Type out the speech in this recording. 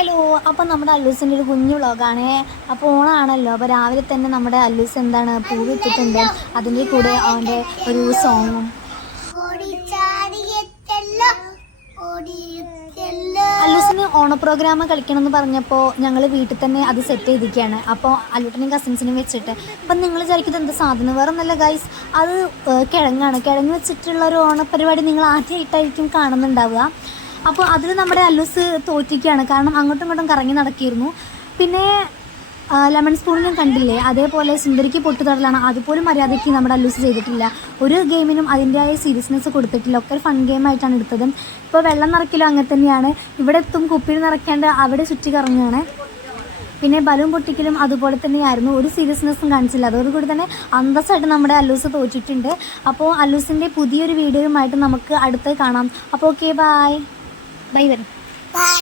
Hello, അപ്പോൾ നമ്മുടെ അല്ലൂസിൻ്റെ ഒരു കുഞ്ഞു വ്ളോഗാണ്. അപ്പോൾ ഓണാണല്ലോ, അപ്പോൾ രാവിലെ തന്നെ നമ്മുടെ അല്ലൂസ് എന്താണ് പൂവ് ഇട്ടിട്ടുണ്ട്. അതിൻ്റെ കൂടെ അവൻ്റെ ഒരു സോങ്ങും. അല്ലൂസിന് ഓണ പ്രോഗ്രാം കളിക്കണമെന്ന് പറഞ്ഞപ്പോൾ ഞങ്ങൾ വീട്ടിൽ തന്നെ അത് സെറ്റ് ചെയ്തിരിക്കുകയാണ്. അപ്പോൾ അല്ലൂട്ടനെയും കസിൻസിനും വെച്ചിട്ട്. അപ്പം നിങ്ങൾ വിചാരിക്കുന്നത് എന്ത് സാധനം, വേറെ ഒന്നല്ല ഗൈസ്, അത് കിഴങ്ങാണ്. കിഴങ്ങ് വെച്ചിട്ടുള്ള ഒരു ഓണപ്പരിപാടി നിങ്ങൾ ആദ്യമായിട്ടായിരിക്കും കാണുന്നുണ്ടാവുക. അപ്പോൾ അതിൽ നമ്മുടെ അല്ലൂസ് തോറ്റിക്കുകയാണ്. കാരണം അങ്ങോട്ടും ഇങ്ങോട്ടും കറങ്ങി നടക്കിയിരുന്നു. പിന്നെ ലെമൺ സ്പൂണിലും കണ്ടില്ലേ, അതേപോലെ സുന്ദരിക്ക് പൊട്ടു തൊടലാണ്. അതുപോലും മര്യാദയ്ക്ക് നമ്മുടെ അല്ലൂസ് ചെയ്തിട്ടില്ല. ഒരു ഗെയിമിനും അതിൻ്റെതായ സീരിയസ്നെസ് കൊടുത്തിട്ടില്ല. ഒക്കെ ഒരു ഫൺ ഗെയിമായിട്ടാണ് എടുത്തത്. ഇപ്പോൾ വെള്ളം നിറയ്ക്കലും അങ്ങനെ തന്നെയാണ്. ഇവിടെ എത്തും കുപ്പിയിൽ നിറയ്ക്കാണ്ട് അവിടെ ചുറ്റി കറങ്ങുകയാണ്. പിന്നെ ബലൂൺ പൊട്ടിക്കലും അതുപോലെ തന്നെയായിരുന്നു. ഒരു സീരിയസ്നെസ്സും കാണിച്ചില്ല. അതോടുകൂടി തന്നെ അന്തസ്സായിട്ട് നമ്മുടെ അല്ലൂസ് തോറ്റിട്ടുണ്ട്. അപ്പോൾ അല്ലൂസിൻ്റെ പുതിയൊരു വീഡിയോയുമായിട്ട് നമുക്ക് അടുത്ത് കാണാം. അപ്പോൾ ഓക്കെ, ബൈ വരും.